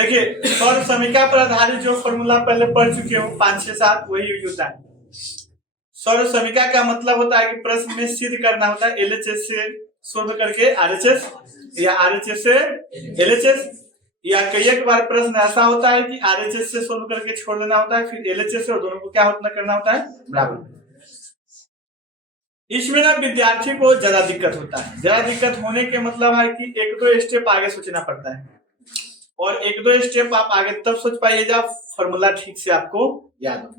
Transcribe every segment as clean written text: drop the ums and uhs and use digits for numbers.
देखिए सौर समीकरण पर आधारित जो फॉर्मूला पहले पढ़ चुके हो 5 6 7 वही यूज होता है। सौर समीकरण का मतलब होता है कि प्रश्न में सिद्ध करना होता है एलएचएस से सोल्व करके आरएचएस या आरएचएस से एलएचएस, या कई एक बार प्रश्न ऐसा होता है कि आरएचएस से सोल्व करके छोड़ देना होता है, फिर एलएचएस से, और दोनों को क्या होता करना होता है बराबर। इसमें ना विद्यार्थी को ज्यादा दिक्कत होता है। ज्यादा दिक्कत होने के मतलब है कि एक दो स्टेप आगे सोचना पड़ता है, और एक दो स्टेप आप आगे तब सोच पाइए जब फॉर्मूला ठीक से आपको याद हो,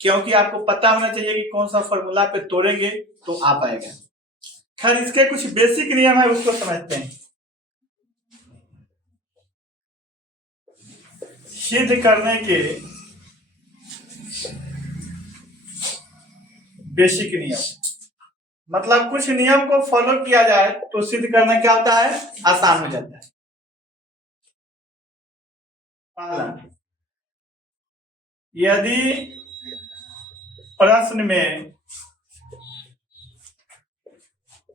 क्योंकि आपको पता होना चाहिए कि कौन सा फॉर्मूला पे तोड़ेंगे तो आ पाएगा। खैर इसके कुछ बेसिक नियम है उसको समझते हैं। सिद्ध करने के बेसिक नियम मतलब कुछ नियम को फॉलो किया जाए तो सिद्ध करना क्या होता है, आसान हो जाता है। पहला, यदि प्रश्न में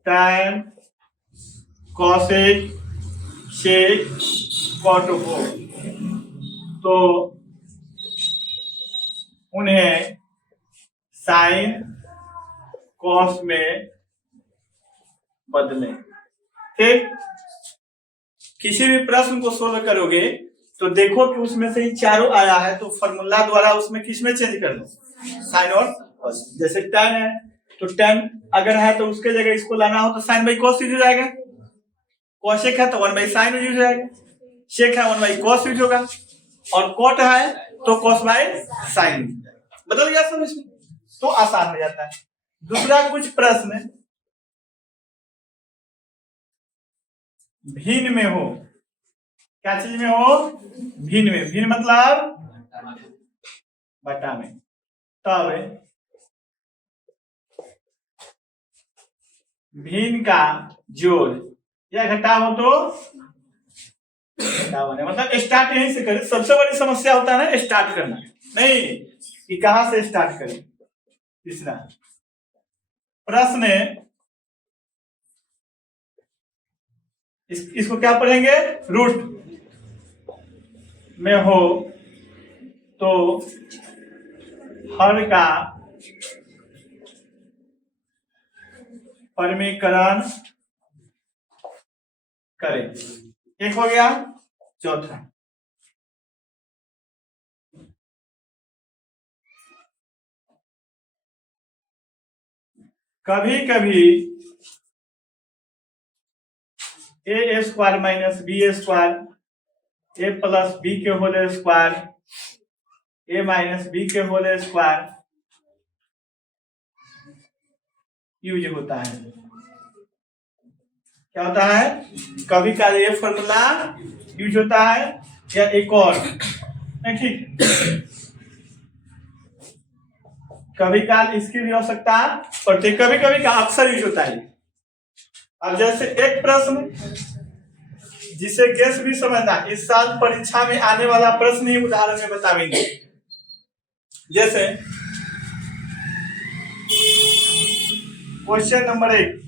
tan cosec sec cot हो तो उन्हें साइन कॉस में बदलें। ठीक, किसी भी प्रश्न को सोल्व करोगे तो देखो कि उसमें से ही चारों आया है तो फॉर्मूला द्वारा उसमें किसमें चेंज कर दो, साइन और कॉस। जैसे tan है तो tan अगर है तो उसके जगह इसको लाना हो तो साइन बाई कॉस यूज हो जाएगा, कॉसेक है तो 1 बाई साइन यूज हो जाएगा, सेक है 1 बाई कॉस यूज होगा, और कॉट है तो कॉस बाई साइन। बदल गया समझ में, तो आसान हो जाता है। दूसरा, कुछ प्रश्न भिन्न में हो, क्या चीज में हो, भिन्न में, भिन्न मतलब बटा में, तब भिन्न का जोड़ या घटाव हो तो घटाव है। मतलब स्टार्ट यहीं से करें। सबसे बड़ी समस्या होता है ना स्टार्ट करना, नहीं कि कहां से स्टार्ट करें। तीसरा प्रश्न इसको क्या पढ़ेंगे, रूट में हो तो हर का परिमीकरण करें। एक हो गया। चौथा, कभी कभी ए square minus b square a plus B के होल स्क्वायर ए माइनस बी के होल स्क्वायर यूज होता है। क्या होता है, कभी का ये फॉर्मूला यूज होता है, या एक और ठीक, कभी काल इसकी भी आवश्यकता पड़ती है, कभी कभी का अक्सर यूज होता है। अब जैसे एक प्रश्न जिसे गेस भी समझना, इस साल परीक्षा में आने वाला प्रश्न ही उदाहरण में बताएंगे। जैसे क्वेश्चन नंबर 1,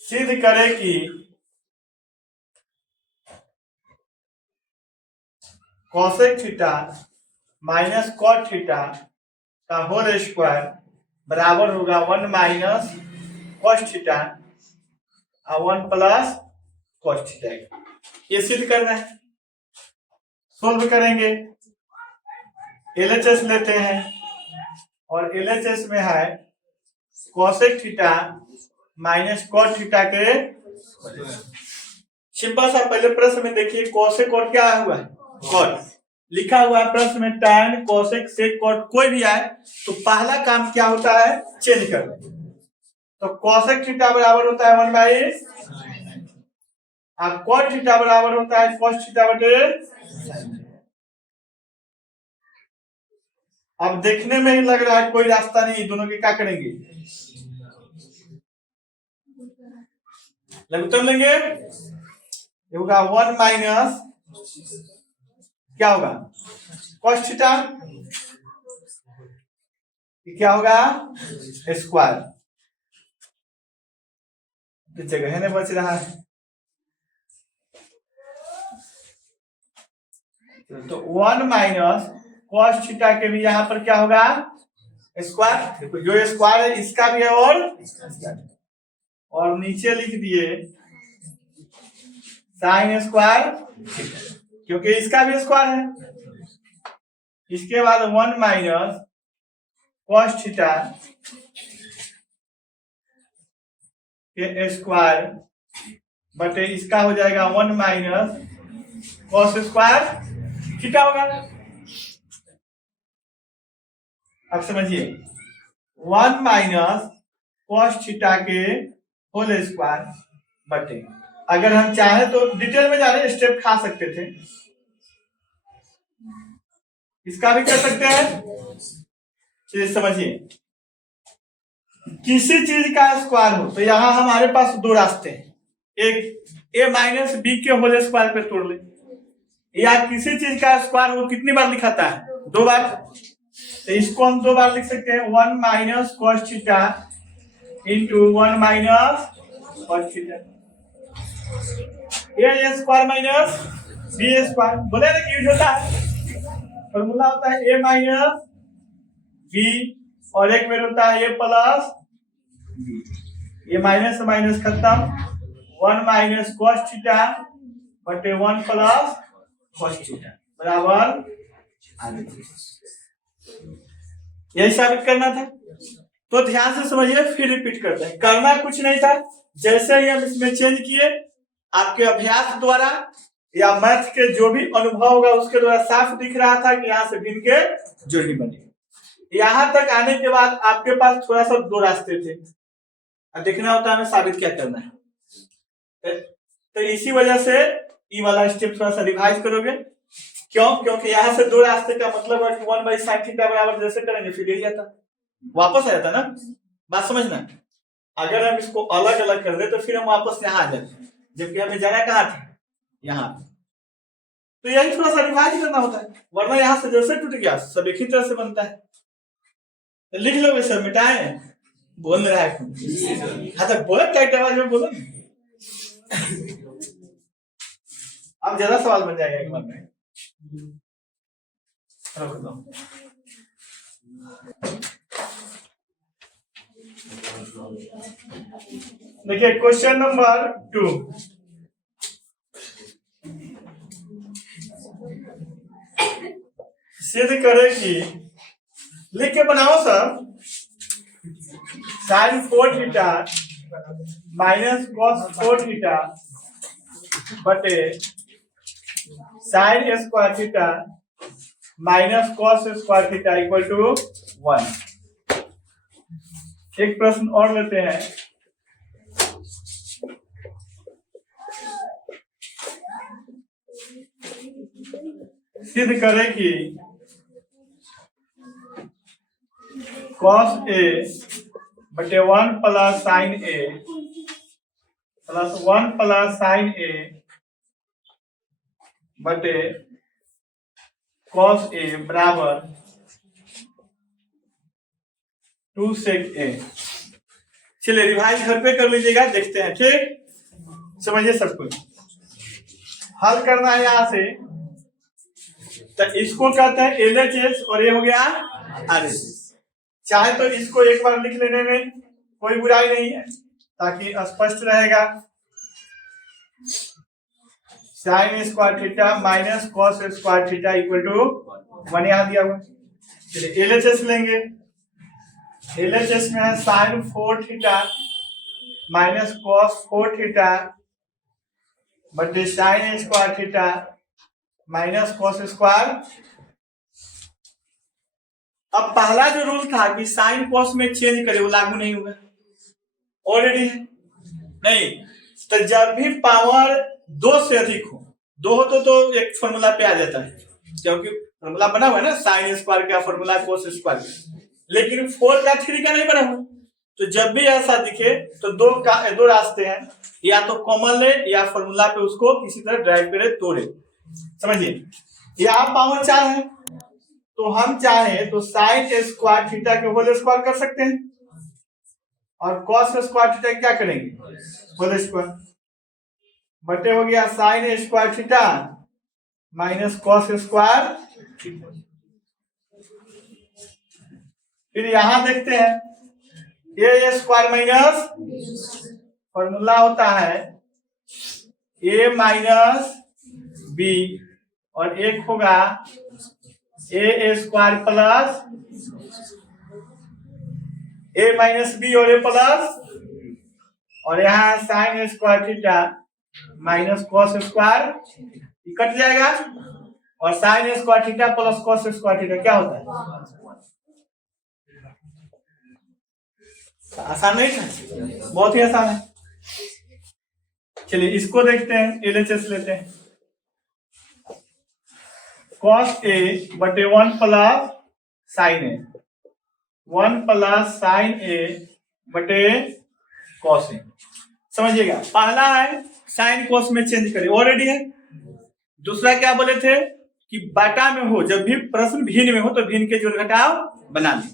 सिद्ध करें कि cosec theta minus cot theta का होल स्क्वायर बराबर होगा 1 माइनस कॉस थीटा और 1 प्लस कॉस थीटा। ये सिद्ध करना है, सोल्व करेंगे। एलएचएस लेते हैं और एलएचएस में है cosec theta minus cot theta के सिंपल सा। पहले प्रश्न में देखिए कॉसेक और क्या हुआ है, कॉट लिखा हुआ है प्रश्न में। tan कॉसेक सेक कॉट कोई भी आए तो पहला काम क्या होता है, चेंज कर। तो कॉसेक थीटा बराबर होता है 1 बाई, अब कॉट थीटा बराबर होता है कॉस थीटा बटे। अब देखने में ही लग रहा है कोई रास्ता नहीं, दोनों के क्या करेंगे, लघुत्तम लेंगे। ये होगा 1 माइनस क्या होगा, कॉस थीटा, क्या होगा स्क्वायर, तो जगह नहीं बच रहा है। तो 1 माइनस कॉस थीटा के भी यहाँ पर क्या होगा, स्क्वायर। जो स्क्वायर है इसका भी है और नीचे लिख दिए साइन स्क्वायर, क्योंकि इसका भी स्क्वायर है। इसके बाद 1 माइनस कॉस थीटा के स्क्वायर बटे इसका हो जाएगा 1 माइनस कॉस स्क्वायर थीटा होगा। अब समझिए 1 माइनस कॉस थीटा के होल स्क्वायर बटे, अगर हम चाहे तो डिटेल में जाने स्टेप खा सकते थे, इसका भी कर सकते हैं। चलिए समझिए, किसी चीज का स्क्वायर हो तो यहां हमारे पास दो रास्ते हैं, एक a माइनस बी के होल स्क्वायर पे तोड़ ले, या किसी चीज का स्क्वायर वो कितनी बार लिखाता है, 2 बार। तो इसको हम 2 बार लिख सकते हैं, 1 minus cos theta into 1 minus cos theta, a square minus b square. बोले ना कि यूज होता है, फॉर्मूला होता है ए माइनस बी और एक में होता है ए प्लस, ये माइनस से माइनस खत्म, 1 माइनस कॉस थीटा बटे 1 प्लस कॉस थीटा बराबर, यही साबित करना था। तो ध्यान से समझिए, फिर रिपीट करते हैं। करना कुछ नहीं था, जैसे ही हम इसमें चेंज किए, आपके अभ्यास द्वारा या मैथ के जो भी अनुभव होगा उसके द्वारा साफ दिख रहा था कि यहाँ से भिन्न के जोड़ी बने। यहां तक आने के बाद आपके पास थोड़ा सा 2 रास्ते थे, अब देखना होता है हमें साबित क्या करना है। तो इसी वजह से ये वाला स्टेप थोड़ा सा रिवाइज करोगे। क्यों? क्योंकि यहाँ से 2 रास्ते का मतलब है कि 1/sin थीटा बराबर जैसे करेंगे फिर यही आता, वापस आ जाता ना। बात समझना, अगर हम इसको अलग अलग कर दे तो फिर हम वापस यहाँ आ जाते, जबकि हमें जाना कहाँ था, यहाँ। तो यही थोड़ा सा रिवाइज करना होता है, वरना यहाँ से जैसे टूट गया सब एक ही तरह से बनता है। तो लिख लो वैसे, मिटाए बोल रहा है, हाँ तो बोलो टाइट आवाज में बोलो। अब ज्यादा सवाल बन जाएगा एक बार में, रख दो। देखिए क्वेश्चन नंबर 2, सिद्ध करे कि, लिख के बनाओ sir, sine 4 theta minus cos 4 theta बटे sine square theta minus cos square theta equal to 1। एक प्रश्न और लेते हैं। सिद्ध करें कि कॉस ए बटे 1 प्लस साइन ए प्लस 1 प्लस साइन ए बटे कॉस ए बराबर 2 सेक ए। चलिए रिवाइज घर पे कर लीजिएगा, देखते हैं, ठीक। समझिए सब कुछ हल करना है यहाँ से। तो इसको कहते हैं LHS और ये हो गया RHS। चाहे तो इसको एक बार लिख लेने में कोई बुराई नहीं है, ताकि स्पष्ट रहेगा। Sine square theta minus cos square theta equal to 1 यहाँ दिया हुआ। चलिए LHS लेंगे। LHS में है sine 4 theta minus cos 4 theta बटे sine square theta minus cos square. अब पहला जो रूल था कि साइन कॉस में चेंज करे वो लागू नहीं होगा, ऑलरेडी है नहीं। तो जब भी पावर 2 से अधिक हो, 2 हो तो एक फॉर्मूला पे आ जाता है, क्योंकि फॉर्मूला बना हुआ है ना, साइन स्क्वायर का फॉर्मूला कॉस स्क्वायर, लेकिन 4 का 3 का नहीं बना हुआ। तो जब भी ऐसा दिखे तो 2 रास्ते हैं, या तो कॉमन ले या फॉर्मूला पे उसको किसी तरह ड्राइव करे, तोड़े। समझिए, यहाँ पावर 4 है तो हम चाहे तो साइन स्क्वायर थीटा के होल स्क्वायर कर सकते हैं, और कॉस स्क्वायर थीटा क्या करेंगे, होल स्क्वायर बटे हो गया sign square theta minus cos square theta. फिर यहां देखते हैं ए स्क्वायर माइनस फॉर्मूला होता है ए माइनस बी और एक होगा ए स्क्वायर प्लस ए माइनस बी और ए प्लस और यहाँ sign square theta minus cos square cut जाएगा और sign square theta plus cos square theta क्या होता है? आसान नहीं था? बहुत ही आसान है। चलिए इसको देखते हैं, एलएचएस लेते हैं। कॉस ए बटे 1 प्लस साइन ए, 1 प्लस साइन ए बटे कॉस ए। समझिएगा, पहला है साइन कॉस में चेंज करें, ऑलरेडी है। दूसरा क्या बोले थे कि बाटा में हो, जब भी प्रश्न भिन्न में हो तो भिन्न के जोड़ घटाव बना लें।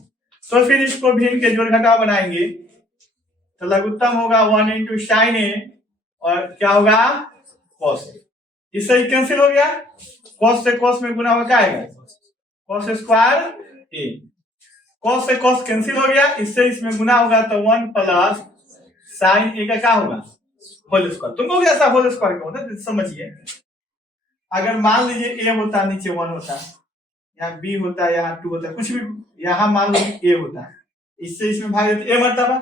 तो फिर इसको भिन्न के जोड़ घटाव बनाएंगे तो लघुत्तम होगा 1 इंटू साइन ए और क्या होगा कॉस ए। इससे कैंसिल हो गया, कॉस से कॉस में गुना होगा क्या आएगा कॉस स्क्वायर ए, कॉस से कॉस कैंसिल हो गया, इससे इसमें गुना होगा तो 1 प्लस साइन ए का क्या होगा होल स्क्वायर। तुमको कैसा होल स्क्वायर का होता है समझिए। अगर मान लीजिए ए होता नीचे 1 होता, यहाँ बी होता, यहाँ 2 होता, कुछ भी, यहाँ मान लीजिए ए होता, इससे इसमें भाग देते ए मरतबा,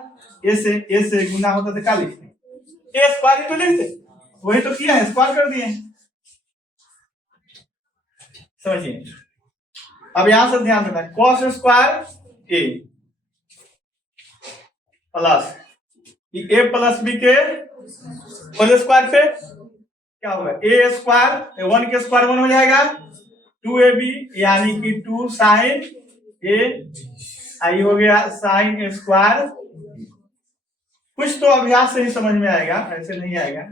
ए से गुना होता तो क्या लिखते ए स्क्वायर ही तो लिखते, वही तो किया है, स्क्वायर कर दिए। समझिए, अब यहां से ध्यान देना, cos square a plus A plus B के होल स्क्वायर पे क्या होगा ए स्क्वायर, 1 के स्क्वायर 1 हो जाएगा, 2ab यानी कि 2 साइन ए आई हो गया साइन स्क्वायर। कुछ तो अभ्यास से ही समझ में आएगा, ऐसे नहीं आएगा।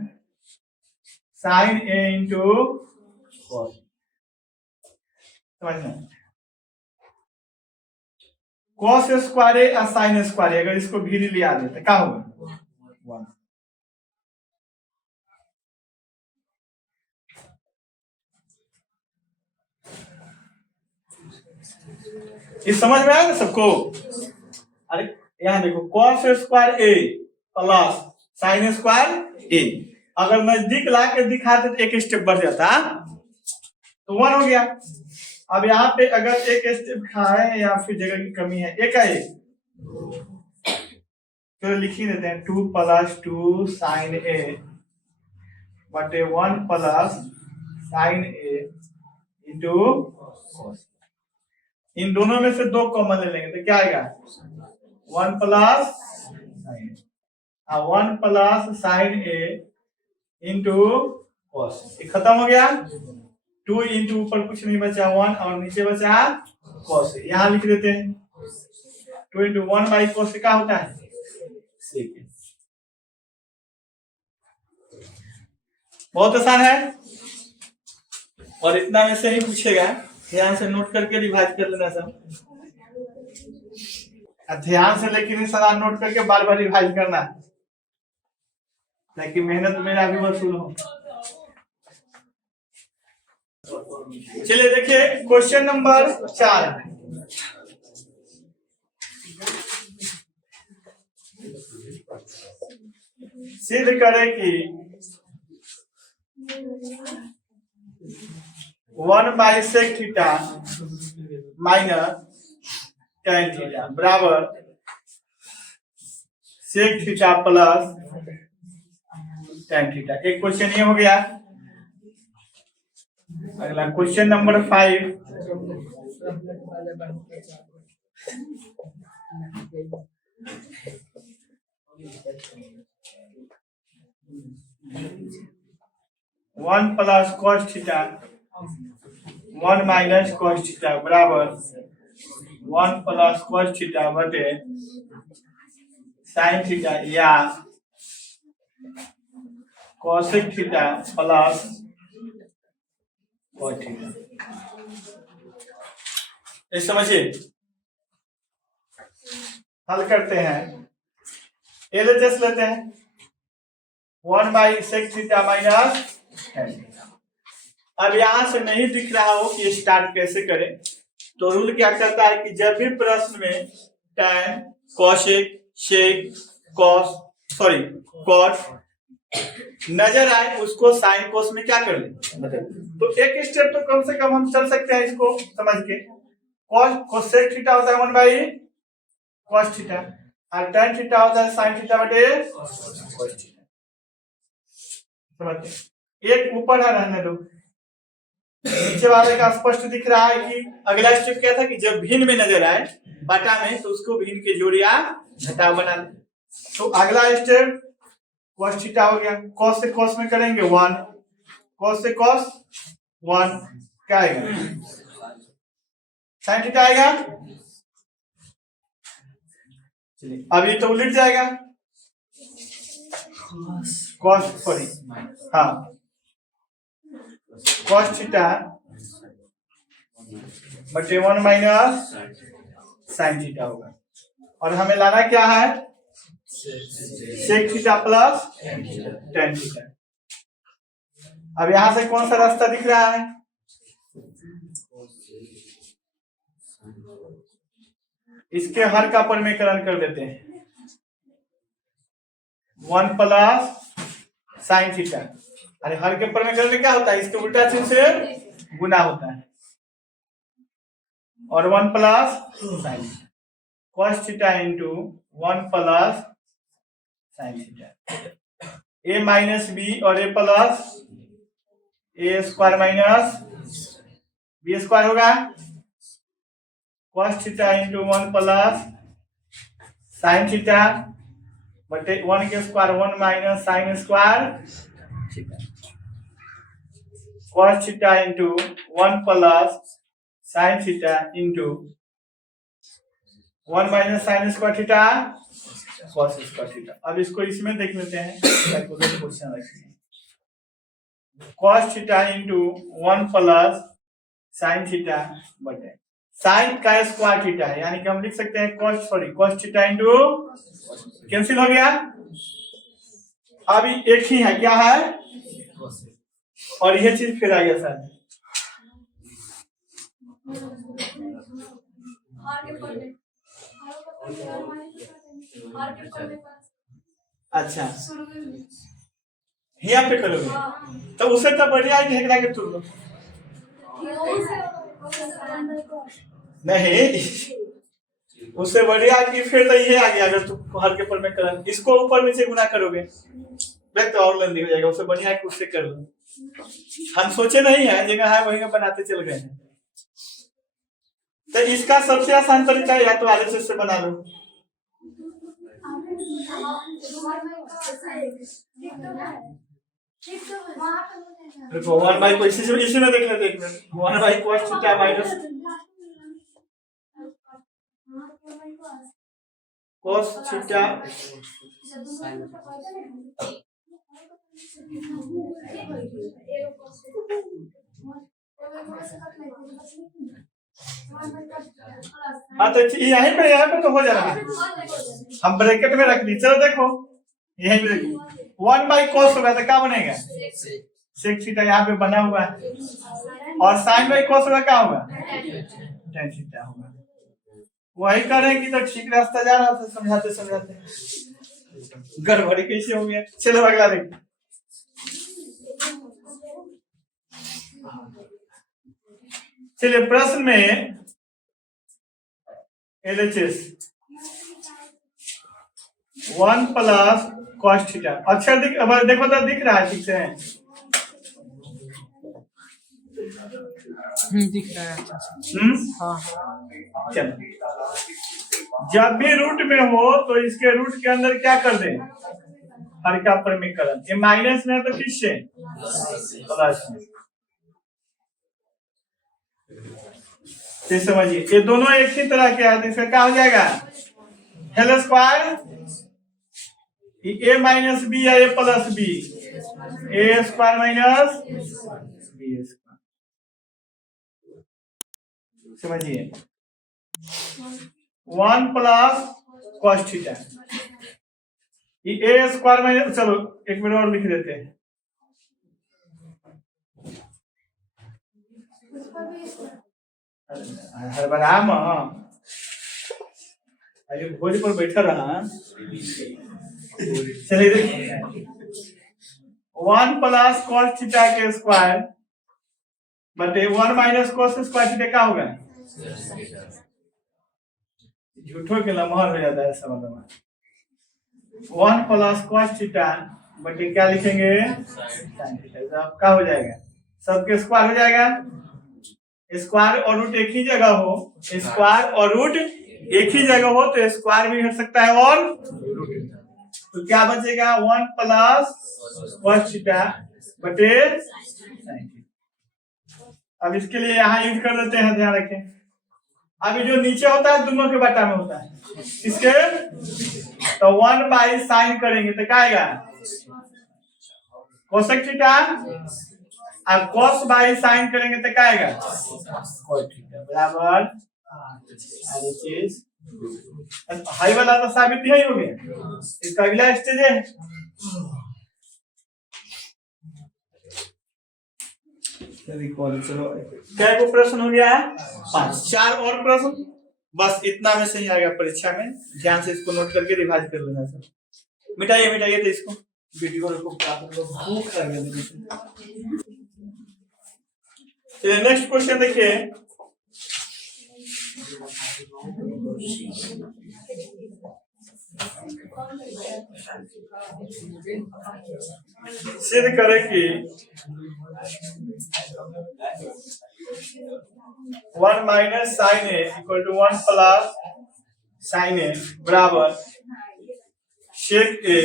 साइन ए इंटू कॉस, समझना, कॉस स्क्वायर ए और साइन स्क्वायर ए, अगर इसको भी लिया देते क्या होगा 1। ये समझ में आया ना सबको? अरे यहाँ देखो, cos square a plus sign square ए, अगर नजदीक ला के दिखाते तो एक स्टेप बढ़ जाता तो 1 हो गया। अब यहाँ पे अगर एक स्टेप खाए या फिर जगह की कमी है, एक है तो लिख ही देते हैं 2 प्लस 2 साइन ए बटे 1 प्लस साइन ए इंटू कॉस। इन दोनों में से 2 कॉमन ले लेंगे तो क्या आएगा 1 प्लस साइन, 1 प्लस साइन ए इंटू कॉस। खत्म हो गया, 2 इंटू ऊपर कुछ नहीं बचा 1 और नीचे बचा कॉस। यहाँ लिख देते हैं 2 इंटू 1 बाई कॉस क्या होता है सेकेंड। बहुत आसान है और इतना में से ही पूछेगा, ध्यान से नोट करके रिवाइज कर लेना सब, ध्यान से, लेकिन सलाह नोट करके बार बार रिवाइज करना ताकि मेहनत मेरा भी वसूल हो। चलिए देखिए क्वेश्चन नंबर 4, सिद्ध करें कि 1 by sec theta minus tan theta बराबर sec theta plus tan theta. एक क्वेश्चन ये हो गया। अगला question number 5, one plus cos theta 1 minus cos theta बराबर 1 प्लस कॉस थीटा बटे साइन थीटा या cosec theta plus cos theta. इस समझिए, हल करते हैं, एलएचएस लेते हैं। 1/sec theta minus tan theta. अब यहां से नहीं दिख रहा हो कि स्टार्ट कैसे करें, तो रूल क्या कहता है कि जब भी प्रश्न में tan, cosec, sec, cos cot नजर आए उसको साइन कोस में क्या कर ले। तो एक स्टेप तो कम से कम हम चल सकते हैं इसको समझ के। कोसेक थीटा होता है 1/cos थीटा और tan थीटा होता है sin थीटा बटे cos थीटा। समझते एक ऊपर है रहने दो, नीचे वाले का स्पष्ट दिख रहा है कि अगला स्टेप क्या था कि जब भिन्न में नजर आए बटा में तो उसको भिन्न के जोड़िया घटाव बना ले। तो अगला स्टेप cos थीटा हो गया, cos से cos में करेंगे 1, cos से cos 1 क्या आएगा sin थीटा आएगा। चलिए अब ये तो उलट जाएगा, cos थीटा बटे 1 माइनस sin थीटा होगा। और हमें लाना क्या है sec theta plus tan theta. अब यहां से कौन सा रास्ता दिख रहा है, इसके हर का परिमेयकरण कर देते हैं 1 प्लस sin थीटा। अरे हर के परिमेयकरण में क्या होता है इसके उल्टा चिन्ह से गुना होता है और 1 plus sin cos theta into 1 plus sin theta a minus b और a plus a square minus b square होगा cos theta into 1 plus sin theta बटे 1 के square 1 minus sin square theta cos theta into 1 plus sin theta into 1 minus sin square theta cos square theta. अब इसको इसमें देख लेते हैं question रखेंगे cos theta into 1 plus sin theta बटे sin का स्क्वायर थीटा है, यानी कि हम लिख सकते हैं cos थीटा इंटू कैंसिल हो गया। अब एक ही है क्या है और यह चीज फिर आ गया सर। अच्छा यहाँ पे करोगे तो उसे तो बढ़िया ढेकरा के तुर लो नहीं, उससे बढ़िया कि फिर तो ये आ गया अगर तुम हर के पर में कर इसको ऊपर नीचे गुना करोगे तो और लंबी हो जाएगा। उससे बढ़िया कि उससे कर लो। हम सोचे नहीं है जगह है वही बनाते चल गए हैं। तो इसका सबसे आसान तरीका या तो आरएसएस से बना लो। देखो 1 को इसी में देख लेते हैं 1 cos theta minus cos theta हाँ तो यहीं पे तो हो जाएगा। हम ब्रैकेट में रख दी, चलो देखो यहीं पे देखो 1/cos होगा तो क्या बनेगा sec थीटा यहाँ पे बना हुआ है और sin/cos होगा क्या होगा tan थीटा होगा। वही करेंगे तो ठीक रास्ता जा रहा था समझाते समझाते गड़बड़ी कैसे हो गया। चलो अगला देखते चलिए प्रश्न में LHS 1 प्लस cos थीटा अक्षर देखो तो दिख रहा है ठीक से दिख रहा है अच्छा हाँ चलो जब भी रूट में हो तो इसके रूट के अंदर क्या कर दें हर का परिमेयकरण। ये माइनस में है तो किससे प्लस में। तो समझिए ये दोनों एक ही तरह के हैं, इसका क्या हो जाएगा हेल स्क्वायर ए माइनस बी या ए प्लस बी ए स्क्वायर माइनस बी स्क्वायर। समझिए 1 प्लस cos थीटा ये ए स्क्वायर माइनस, चलो एक मिनट और लिख देते हैं। हर बार आम अरे भोज पर बैठा रहा। चलिए देखिए 1 प्लस कॉस थीटा के स्क्वायर बटे 1 माइनस कॉस स्क्वायर थीटा क्या होगा? झूठों के लम्हा हो जाता है समझ में। 1 प्लस कॉस थीटा बटे क्या लिखेंगे? Sine theta. अब क्या हो जाएगा? सबके स्क्वायर हो जाएगा। स्क्वायर और रूट एक ही जगह हो, स्क्वायर और रूट एक ही जगह हो तो स्क्वायर भी हट सकता है और तो क्या बचेगा? 1 प्लस कॉस थीटा बटे साइन थीटा। अब इसके लिए यहाँ यूज कर देते हैं, ध्यान रखें। अभी जो नीचे होता है दोनों के बटा में होता है इसके, तो 1 बाई साइन करेंगे तो क्या आएगा? Cosec theta. अब कॉस बाई साइन करेंगे तो क्या आएगा? कॉस थीटा बराबर हाई वाला तो साबित ही हो गया। इसका अगला स्टेज है चलो क्या को प्रश्न हो गया है? 5। 4 और प्रश्न, बस इतना में सही आ गया परीक्षा में। ध्यान से इसको नोट करके रिवाइज कर लेना सर। मिटाइए तो इसको वीडियो को आप लोग भूख लगे। चलिए नेक्स्ट क्वेश्चन देखिए। सिद्ध करें कि 1 minus sine a equal to 1 plus sine a बराबर sec a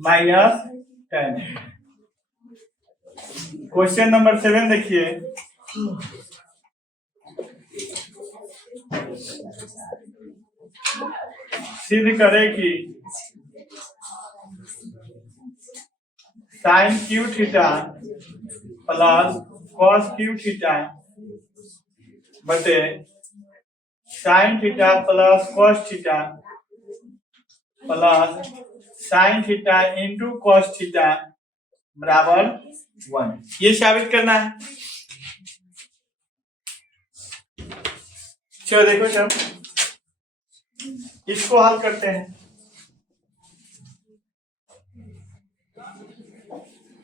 minus tan. Question number 7 देखिए। सिद्ध करें कि sine cube theta plus cos cube theta बटे sine theta plus cos theta plus sine theta into cos theta बराबर 1। ये साबित करना है। चलो देखो जब इसको हल करते हैं।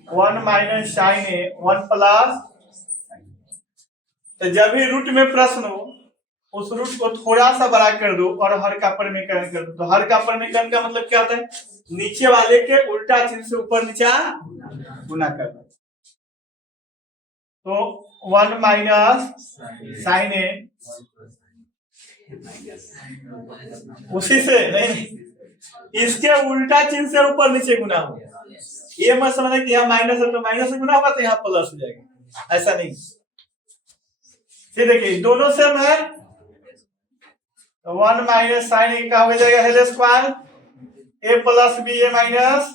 1 माइनस साइन ए 1 प्लस, तो जब भी रूट में प्रश्न हो उस रूट को थोड़ा सा बड़ा कर दो और हर का परमीकरण कर दो। तो हर का परमीकरण का मतलब क्या होता है? नीचे वाले के उल्टा चिन्ह से ऊपर नीचा गुना कर दो। तो 1 माइनस साइन ए उसी से नहीं, इसके उल्टा चिन्ह से ऊपर नीचे गुना हो। ये मत समझना कि यहाँ माइनस है तो माइनस से गुना होगा तो यहाँ प्लस हो जाएगा, ऐसा नहीं। फिर देखिए दोनों सेम है, 1 माइनस साइन ए का हो जाएगा whole square a plus b a minus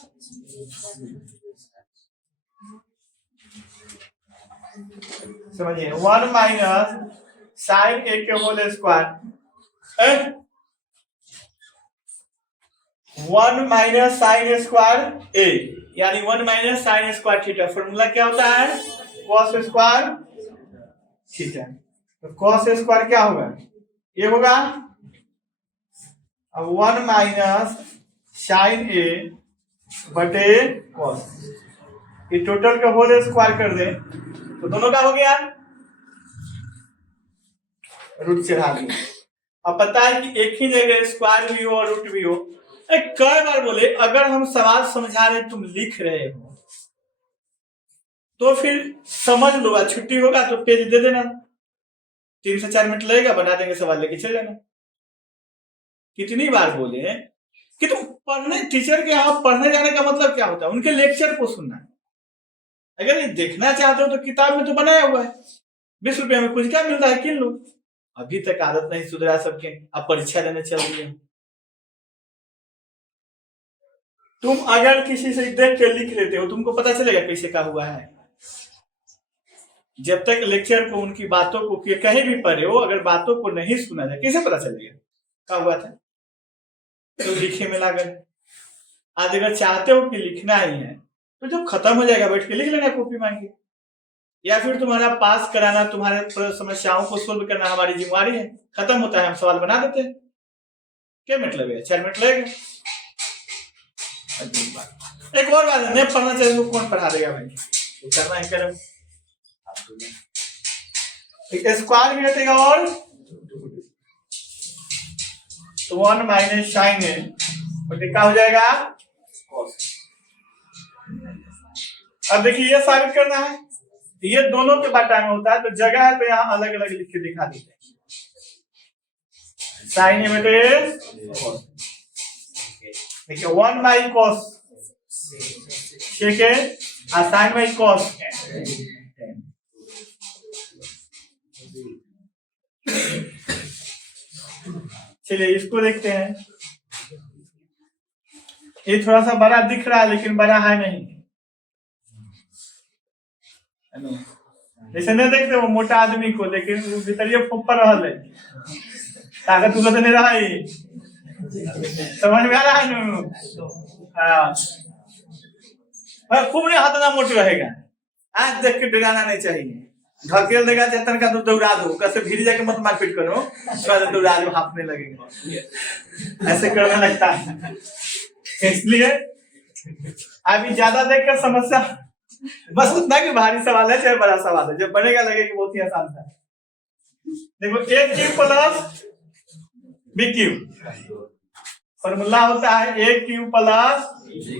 समझिए 1 माइनस साइन ए के whole square 1 minus sine square a यानी 1 minus sine square theta. Formula क्या होता है? Cos square theta. तो कॉस स्क्वायर क्या होगा? ये होगा अब 1 माइनस साइन ए बटे कॉस, ये टोटल का होल स्क्वायर कर दे तो दोनों का हो गया रूट चढ़ा दिया। अब पता है कि एक ही जगह स्क्वायर भी हो और रूट भी हो। कई बार बोले अगर हम सवाल समझा रहे तुम लिख रहे हो तो फिर समझ लो, छुट्टी होगा तो पेज दे देना, 3 से 4 मिनट लगेगा, बना देंगे, सवाल लेके चले जाना। कितनी बार बोले कि तुम पढ़ने, टीचर के यहाँ पढ़ने जाने का मतलब क्या होता है? उनके लेक्चर को सुनना है। अगर ये देखना चाहते हो तो किताब में तो बनाया हुआ है, 20 रुपए में कुछ क्या मिलता है, किन लो। अभी तक आदत नहीं सुधरा सबके, अब परीक्षा देने चल रही है। तुम अगर किसी से देख के लिख लेते हो तुमको पता चलेगा कैसे का हुआ है। जब तक लेक्चर को, उनकी बातों को कहीं भी पढ़े हो, अगर बातों को नहीं सुना जाए कैसे पता चलेगा क्या हुआ था? तो लिखे में लागल आज अगर चाहते हो कि लिखना ही है तो जब खत्म हो जाएगा बैठ के लिख लेना कॉपी मांग के, या फिर तुम्हारा पास कराना, तुम्हारे समस्याओं को सोल्व करना हमारी जिम्मेवारी है। खत्म होता है हम सवाल बना देते हैं। क्या मिनट लगेगा? 4 मिनट लगेगा। एक और बात है, नहीं पढ़ना चाहिए तो कौन पढ़ा देगा भाई? तो करना ही करो। स्क्वायर भी हटेगा और तो 1 माइनस साइन है तो क्या हो जाएगा? अब देखिए ये साबित करना है, ये दोनों के बाटा में होता है तो जगह है तो यहाँ अलग अलग लिख के दिखा देते हैं। साइन है बेटे देखिए 1 बाई कॉस, ठीक है, और साइन बाई कॉस। चलिए इसको देखते हैं। ये थोड़ा सा बड़ा दिख रहा है लेकिन बड़ा है नहीं। जैसे नहीं देखते वो मोटा आदमी को, लेकिन वो भीतरिए फुप्पर रहा है, ताकत उगत नहीं रहा है। समझ में आ रहा है ना? हाँ, खूब नहीं हाथ ना मोट रहेगा। आज देख के डराना नहीं चाहिए। ढकेल देगा चेतन का तो दौड़ा दो, कैसे भीड़ जाके मत मारपीट करो, थोड़ा दौड़ा दो, हाफने लगेगा। ऐसे करने लगता है, इसलिए अभी ज्यादा देखकर समस्या बस उतना कि भारी सवाल है चाहे बड़ा सवाल है, जब बनेगा लगेगा कि बहुत ही आसान था। देखो a cube plus b cube, formula होता है a cube plus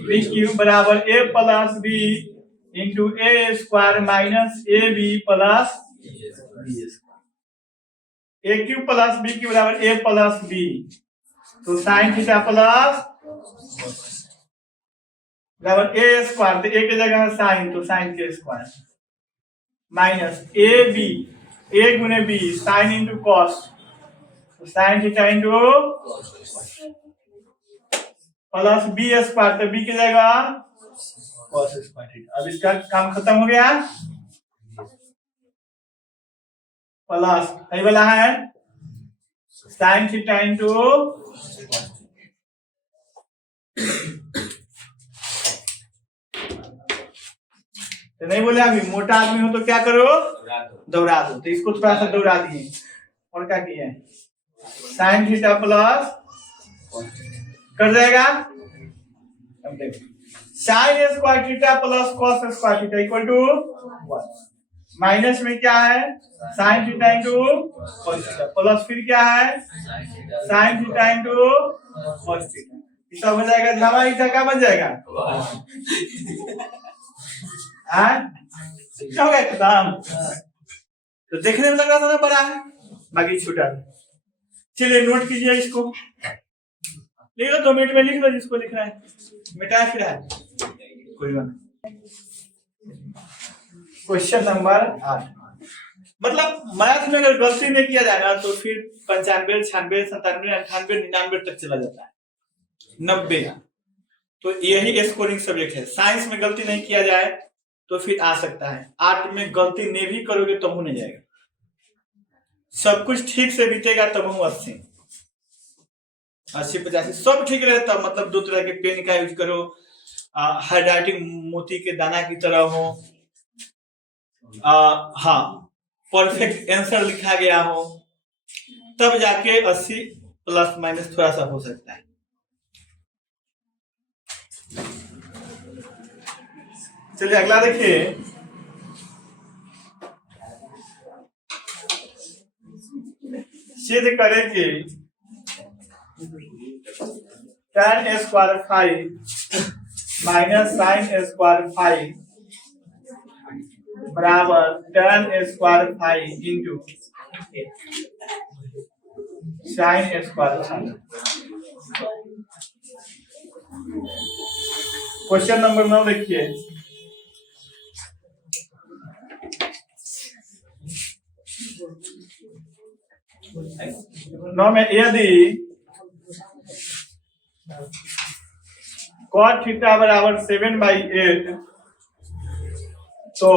b cube बराबर a plus b into a square minus a b plus a cube plus b cube बराबर ए प्लस बी। तो साइन थीटा प्लस बराबर a square, तो ए की जगह sign तो साइन के square minus a b, a गुने बी साइन इंटू कॉस, तो sine theta into plus b square, तो बी की जगह कॉस स्क्वायर थीटा। अब इसका काम खत्म हो गया। प्लस यही वाला है साइन थीटा इंटू तो नहीं बोले अभी मोटा आदमी हो तो क्या करो? दौड़ा दो। तो इसको थोड़ा सा दौड़ा दिए और क्या किए? साइन थीटा प्लस कर जाएगा। अब देखो sine square theta plus cos square theta equal to 1, minus में क्या है? Sine theta into cos theta, plus फिर क्या है? Sine theta into cos theta. ये सब हो जाएगा, धावा ईटा क्या बन जाएगा? क्या हो गया खत्म? तो देखने में लग रहा था ना बड़ा है, बाकी छोटा है। चलिए नोट कीजिए इसको, लिख लो 2 मिनट में लिख लो जिसको लिखना है, मिटाए फिर है कोई बात। क्वेश्चन नंबर 8, मतलब मैथ में अगर गलती नहीं किया जाएगा तो फिर 95, 96, 97, 98, 99 तक चला जाता है, 90। तो यही स्कोरिंग सब्जेक्ट है। साइंस में गलती नहीं किया जाए तो फिर आ सकता है, आर्ट में गलती नहीं भी करोगे तब हो नहीं जाएगा। सब कुछ ठीक से बीतेगा तब हूँ 80, 85 सब ठीक रहे तब, मतलब 2 तरह के पेन का यूज करो, हाइड्राइटिंग मोती के दाना की तरह हो, हाँ परफेक्ट आंसर लिखा गया हो, तब जाके 80 प्लस माइनस थोड़ा सा हो सकता है। चलिए अगला देखिए, सिद्ध करें कि tan square 5 minus sine square 5 बराबर tan square 5 into sine square 5। Question number 9 देखिए, नौ में यदि cot थीटा बराबर 7/8 तो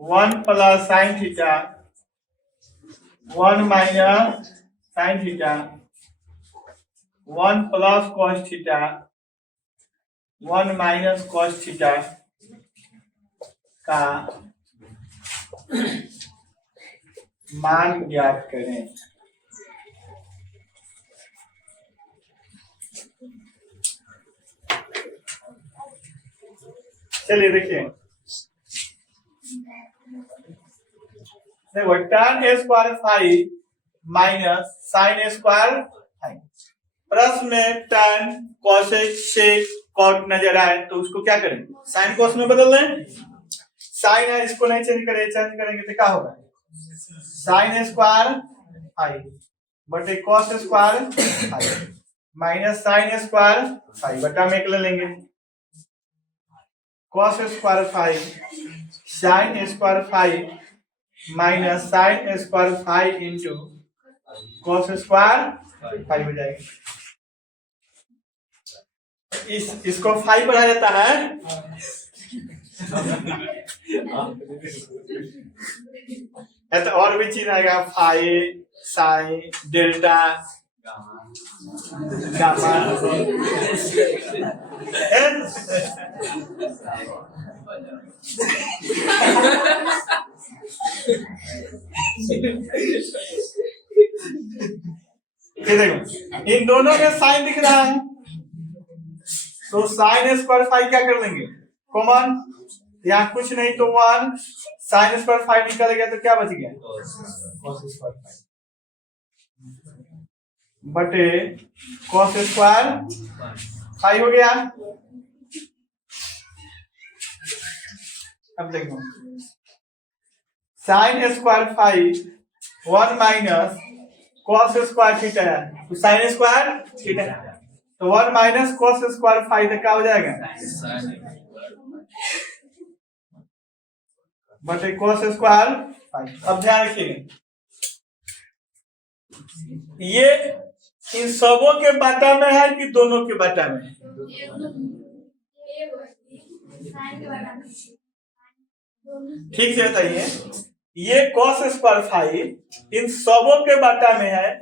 1 plus sine theta 1 minus sine theta 1 plus cos theta 1 minus cos theta का मान ज्ञात करें। चलिए देखिए, देखो tan a square five minus sine a square five. प्रश्न में tan cos से cot नजर आए तो उसको क्या करें, साइन cos में बदल दें। साइन है, इसको नहीं चेंज करें, चेंज करेंगे तो क्या होगा, साइन a स्क्वायर फाइव बटे cos square five minus sine a square five बटा में एक ले लेंगे cos square five sine square five minus sine square five into cos square five हो जाएगा। इसको फाइव बढ़ाया जाता है तो और भी चीज आएगा, फाइव साइन डेल्टा गामा। ये देखो इन दोनों में साइन दिख रहा है तो साइन स्क्वायर फाइव क्या कर लेंगे, कॉमन, यहाँ कुछ नहीं तो 1 साइन स्क्वायर फाइव निकल गया तो क्या बच गया, cos स्क्वायर फाइव बटे cos स्क्वायर फाइव हो गया। अब देखो sine square five 1 minus cos square theta है तो साइन स्क्वायर थीटा तो 1 माइनस cos स्क्वायर फाइव क्या हो जाएगा, बटे cos स्क्वायर फाइव। अब ध्यान रखिए ये इन सबों के बाटा में है कि दोनों के बाटा में, ठीक से बताइए। ये cos स्क्वायर फाइव इन सबों के बाटा में है,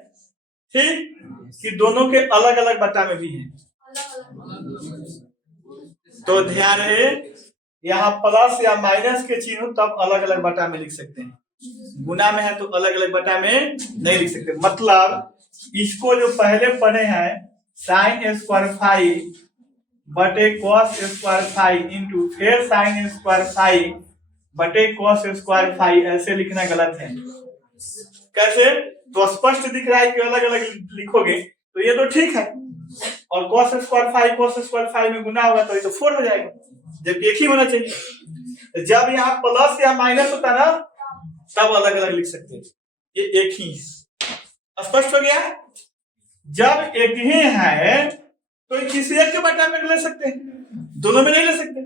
ठीक, कि दोनों के अलग अलग बाटा में भी है। तो ध्यान रहे यहाँ प्लस या माइनस के चिन्ह तब अलग अलग बाटा में लिख सकते हैं, गुना में है तो अलग अलग बाटा में नहीं लिख सकते। मतलब इसको जो पहले पढ़े हैं साइन स्क्वायर फाइव बटे cos स्क्वायर फाइव इंटू फिर साइन स्क्वायर फाइव बटे cos स्क्वायर फाइव, ऐसे लिखना गलत है। कैसे, तो स्पष्ट दिख रहा है कि अलग अलग लिखोगे तो ये तो ठीक है, और cos स्क्वायर फाइव में गुना होगा तो ये तो 4 हो जाएगा, जबकि एक ही होना चाहिए। जब यहाँ प्लस या माइनस होता ना तब अलग अलग लिख सकते हैं, ये एक ही स्पष्ट हो गया। जब एक ही है तो किसी एक के बाटा में ले सकते हैं, दोनों में नहीं ले सकते।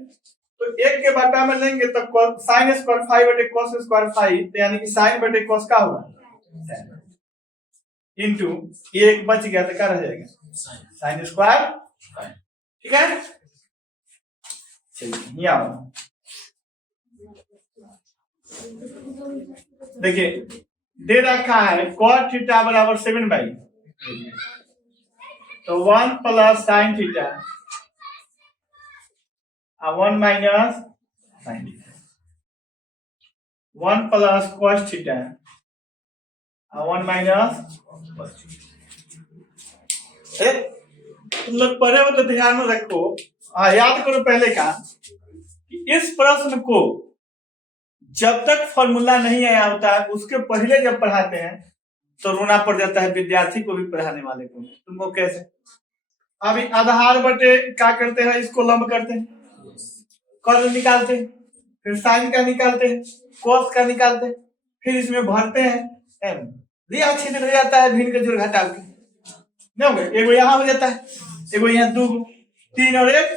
तो एक के बाटा में लेंगे तो साइन स्क्वायर फाइव बटे cos स्क्वायर फाइव, तो यानी कि साइन बटे cos का होगा इंटू एक बच गया तो क्या रह जाएगा, साइन स्क्वायर, ठीक है। चलिए यहाँ देखिए दे रखा है cot थीटा बराबर 7/, तो 1 plus sine theta 1 minus sine theta, 1 plus cos theta 1 minus. तुम लोग पढ़े हो तो ध्यान में रखो, याद करो पहले का कि इस प्रश्न को जब तक फॉर्मूला नहीं आया होता है उसके पहले जब पढ़ाते हैं तो रोना पड़ जाता है विद्यार्थी को भी, पढ़ाने वाले को। तुमको कैसे, अभी आधार बटे क्या करते हैं, इसको लंब करते हैं, कर्ल निकालते हैं, फिर साइन का निकालते हैं, cos का निकालते हैं, फिर इसमें भरते हैं, रिया छिद्र हो जाता है, भिन्न का जोड़ घटा के नहीं होगा, एगो यहाँ हो जाता है, एगो यहाँ 2 3 और 1।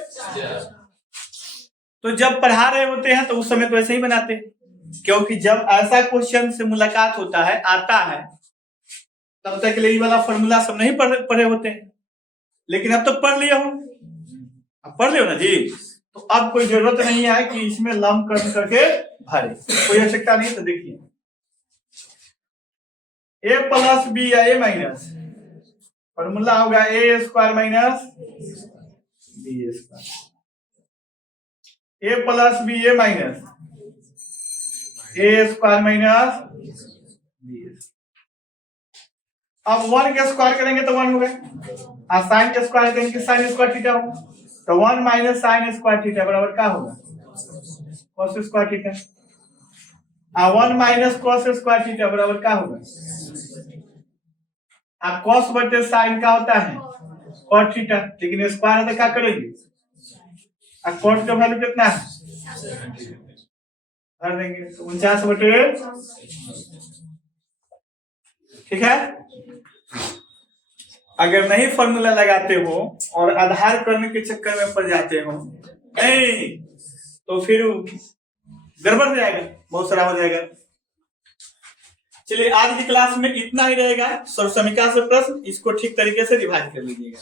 तो जब पढ़ा रहे होते हैं तो उस समय तो ऐसे ही बनाते हैं, क्योंकि जब ऐसा क्वेश्चन से मुलाकात होता है, आता है, तब तक के लिए ये वाला फॉर्मूला सब नहीं पढ़े होते हैं, लेकिन अब तो पढ़ लिया हो, अब पढ़ लियो ना जी, तो अब कोई जरूरत नहीं है कि इसमें लंब करके भरे, कोई आवश्यकता नहीं। तो देखिए a प्लस बी या a माइनस फॉर्मूला होगा ए square minus b square, a plus b a minus A square minus B. अब 1 के स्क्वायर करेंगे तो 1 होगा, और साइन के स्क्वायर करेंगे साइन स्क्वायर थीटा होगा, तो 1 माइनस साइन स्क्वायर थीटा बराबर क्या होगा, कॉस स्क्वायर थीटा। और 1 माइनस कॉस स्क्वायर थीटा बराबर क्या होगा, अब कॉस बटे साइन का होता है कॉट थीटा, लेकिन स्क्वायर है तो क्या करेंगे, अब कॉट का वैल्यू कितना है भर देंगे, तो 49 बटे, ठीक है। अगर नहीं फॉर्मूला लगाते हो और आधार करने के चक्कर में पड़ जाते हो नहीं, तो फिर गड़बड़ हो जाएगा, बहुत सारा हो जाएगा। चलिए आज की क्लास में इतना ही रहेगा। सर्वसमीकरण से प्रश्न इसको ठीक तरीके से रिवाइज कर लीजिएगा।